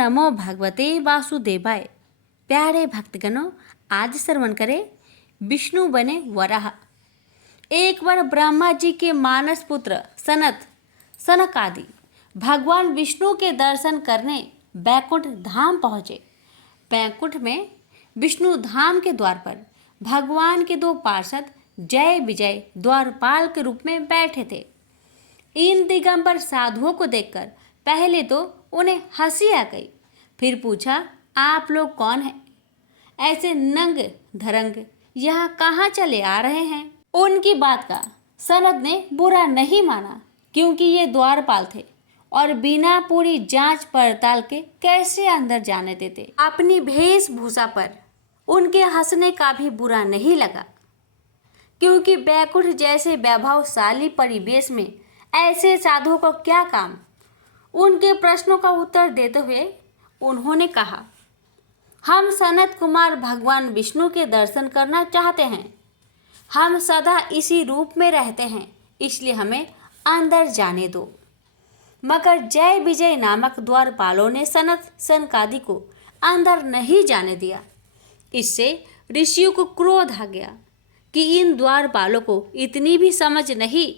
नमो भगवते वासुदेवाय। प्यारे भक्तगणों, आज श्रवण करें विष्णु बने वराह। एक बार ब्रह्मा जी के मानस पुत्र सनक आदि भगवान विष्णु के दर्शन करने बैकुंठ धाम पहुँचे। बैकुंठ में विष्णु धाम के द्वार पर भगवान के दो पार्षद जय विजय द्वारपाल के रूप में बैठे थे। इन दिगंबर साधुओं को देखकर पहले तो उन्हें हंसी आ गई, फिर पूछा, आप लोग कौन हैं? ऐसे नंग धरंग यहाँ कहाँ चले आ रहे हैं? उनकी बात का सनद ने बुरा नहीं माना, क्योंकि ये द्वारपाल थे और बिना पूरी जांच पड़ताल के कैसे अंदर जाने देते। अपनी वेशभूषा पर उनके हंसने का भी बुरा नहीं लगा, क्योंकि बैकुंठ जैसे वैभवशाली परिवेश में ऐसे साधुओं को क्या काम। उनके प्रश्नों का उत्तर देते हुए उन्होंने कहा, हम सनत कुमार भगवान विष्णु के दर्शन करना चाहते हैं। हम सदा इसी रूप में रहते हैं, इसलिए हमें अंदर जाने दो। मगर जय विजय नामक द्वारपालों ने सनकादि को अंदर नहीं जाने दिया। इससे ऋषियों को क्रोध आ गया कि इन द्वारपालों को इतनी भी समझ नहीं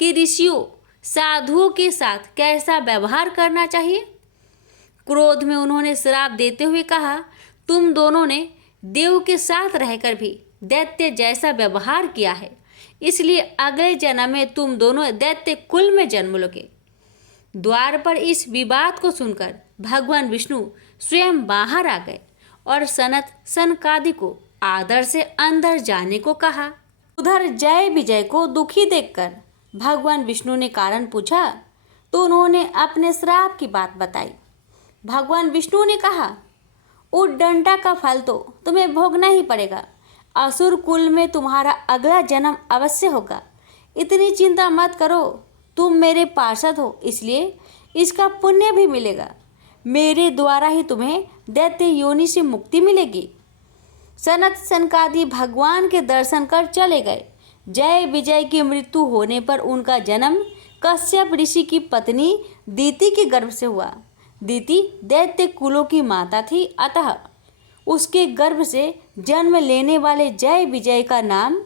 कि ऋषियों साधुओं के साथ कैसा व्यवहार करना चाहिए। क्रोध में उन्होंने श्राप देते हुए कहा, तुम दोनों ने देव के साथ रहकर भी दैत्य जैसा व्यवहार किया है, इसलिए अगले जन्म में तुम दोनों दैत्य कुल में जन्म लोगे। द्वार पर इस विवाद को सुनकर भगवान विष्णु स्वयं बाहर आ गए और सनकादि को आदर से अंदर जाने को कहा। उधर जय विजय को दुखी देखकर भगवान विष्णु ने कारण पूछा, तो उन्होंने अपने श्राप की बात बताई। भगवान विष्णु ने कहा, उद्दंडा का फल तो तुम्हें भोगना ही पड़ेगा। असुर कुल में तुम्हारा अगला जन्म अवश्य होगा। इतनी चिंता मत करो, तुम मेरे पार्षद हो, इसलिए इसका पुण्य भी मिलेगा। मेरे द्वारा ही तुम्हें दैत्य योनि से मुक्ति मिलेगी। सनकादि भगवान के दर्शन कर चले गए। जय विजय की मृत्यु होने पर उनका जन्म कश्यप ऋषि की पत्नी दीति के गर्भ से हुआ। दीति दैत्य कुलों की माता थी, अतः उसके गर्भ से जन्म लेने वाले जय विजय का नाम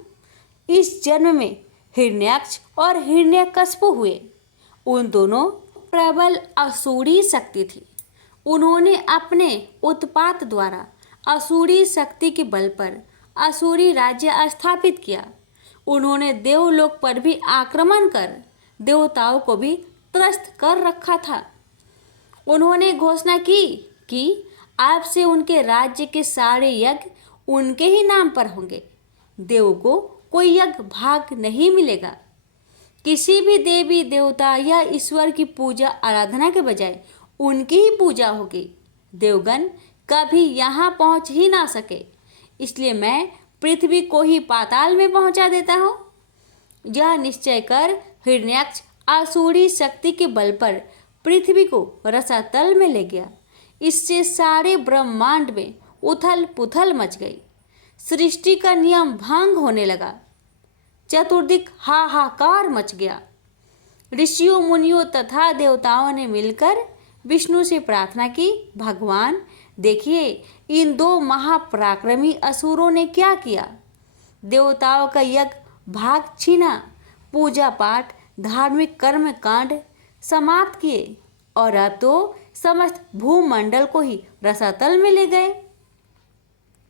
इस जन्म में हिरण्याक्ष और हिरण्यकश्यप हुए। उन दोनों प्रबल असुरी शक्ति थी। उन्होंने अपने उत्पात द्वारा असुरी शक्ति के बल पर असुरी राज्य स्थापित किया। उन्होंने देवलोक पर भी आक्रमण कर देवताओं को भी त्रस्त कर रखा था। उन्होंने घोषणा की कि अब से उनके राज्य के सारे यज्ञ उनके ही नाम पर होंगे। देव को कोई यज्ञ भाग नहीं मिलेगा। किसी भी देवी देवता या ईश्वर की पूजा आराधना के बजाय उनकी ही पूजा होगी। देवगण कभी यहाँ पहुँच ही ना सके, इसलिए मैं पृथ्वी को ही पाताल में पहुँचा देता हूँ। यह निश्चय कर हिरण्याक्ष आसुरी शक्ति के बल पर पृथ्वी को रसातल में ले गया। इससे सारे ब्रह्मांड में उथल पुथल मच गई। सृष्टि का नियम भंग होने लगा। चतुर्दिक हाहाकार मच गया। ऋषियों मुनियों तथा देवताओं ने मिलकर विष्णु से प्रार्थना की, भगवान देखिए, इन दो महापराक्रमी असुरों ने क्या किया। देवताओं का यज्ञ भाग छीना, पूजा पाठ धार्मिक कर्म कांड समाप्त किए और अब तो समस्त भूमंडल को ही रसातल में ले गए।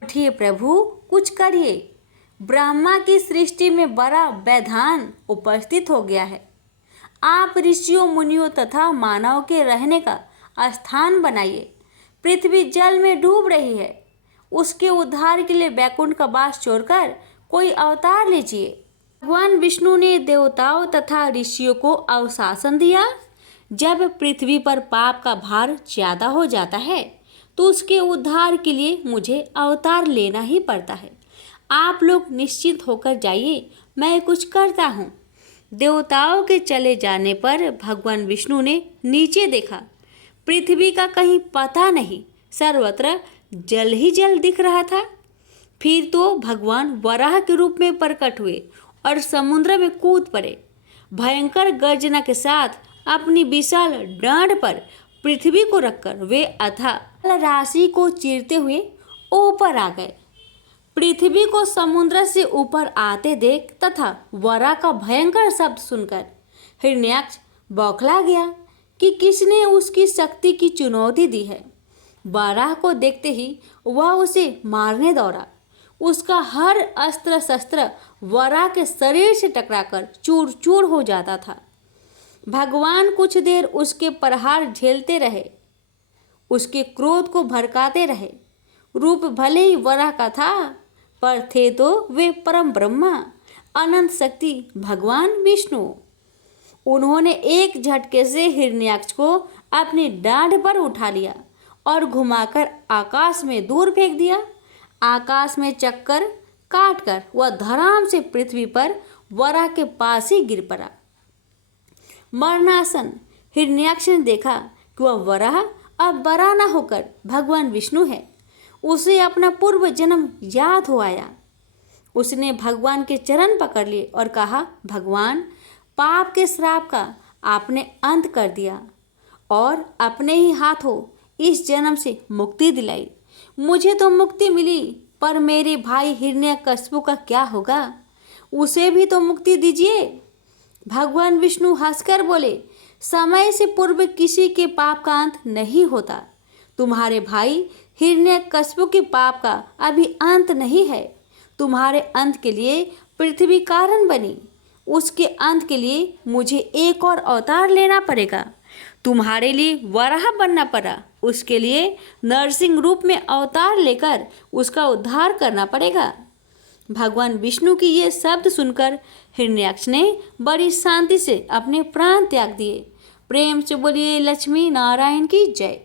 उठिए प्रभु, कुछ करिए। ब्रह्मा की सृष्टि में बड़ा व्यवधान उपस्थित हो गया है। आप ऋषियों मुनियों तथा मानव के रहने का स्थान बनाइए। पृथ्वी जल में डूब रही है, उसके उद्धार के लिए बैकुंठ का वास छोड़कर कोई अवतार लीजिए। भगवान विष्णु ने देवताओं तथा ऋषियों को अवशासन दिया। जब पृथ्वी पर पाप का भार ज्यादा हो जाता है तो उसके उद्धार के लिए मुझे अवतार लेना ही पड़ता है। आप लोग निश्चिंत होकर जाइए, मैं कुछ करता हूँ। देवताओं के चले जाने पर भगवान विष्णु ने नीचे देखा। पृथ्वी का कहीं पता नहीं, सर्वत्र जल ही जल दिख रहा था। फिर तो भगवान वराह के रूप में प्रकट हुए और समुद्र में कूद पड़े। भयंकर गर्जना के साथ अपनी विशाल डांड पर पृथ्वी को रखकर वे अथाह राशि को चीरते हुए ऊपर आ गए। पृथ्वी को समुद्र से ऊपर आते देख तथा वराह का भयंकर शब्द सुनकर हिरण्याक्ष बौखला गया कि किसने उसकी शक्ति की चुनौती दी है। वराह को देखते ही वह उसे मारने दौड़ा। उसका हर अस्त्र शस्त्र वराह के शरीर से टकराकर चूर चूर हो जाता था। भगवान कुछ देर उसके प्रहार झेलते रहे, उसके क्रोध को भड़काते रहे। रूप भले ही वराह का था, पर थे तो वे परम ब्रह्मा, अनंत शक्ति भगवान विष्णु। उन्होंने एक झटके से हिरण्याक्ष को अपनी डांड पर उठा लिया और घुमाकर आकाश में दूर फेंक दिया। आकाश में चक्कर काटकर वह धड़ाम से पृथ्वी पर वराह के पास ही गिर पड़ा। मरणासन हिरण्याक्ष ने देखा कि वह वराह अब बड़ा न होकर भगवान विष्णु है। उसे अपना पूर्व जन्म याद हो आया। उसने भगवान के चरण पकड़ लिए और कहा, भगवान, पाप के श्राप का आपने अंत कर दिया और अपने ही हाथों इस जन्म से मुक्ति दिलाई। मुझे तो मुक्ति मिली, पर मेरे भाई हिरण्यकश्यप का क्या होगा? उसे भी तो मुक्ति दीजिए। भगवान विष्णु हंसकर बोले, समय से पूर्व किसी के पाप का अंत नहीं होता। तुम्हारे भाई हिरण्यकश्यप के पाप का अभी अंत नहीं है। तुम्हारे अंत के लिए पृथ्वी कारण बनी, उसके अंत के लिए मुझे एक और अवतार लेना पड़ेगा। तुम्हारे लिए वराह बनना पड़ा, उसके लिए नरसिंह रूप में अवतार लेकर उसका उद्धार करना पड़ेगा। भगवान विष्णु की ये शब्द सुनकर हिरण्याक्ष ने बड़ी शांति से अपने प्राण त्याग दिए। प्रेम से बोलिए लक्ष्मी नारायण की जय।